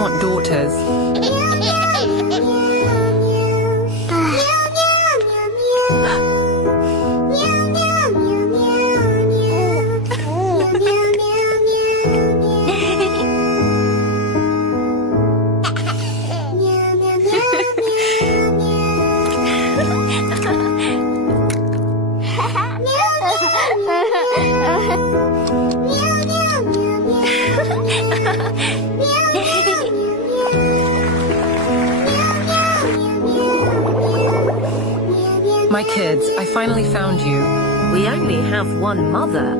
want daughters. My kids, I finally found you. We only have one mother.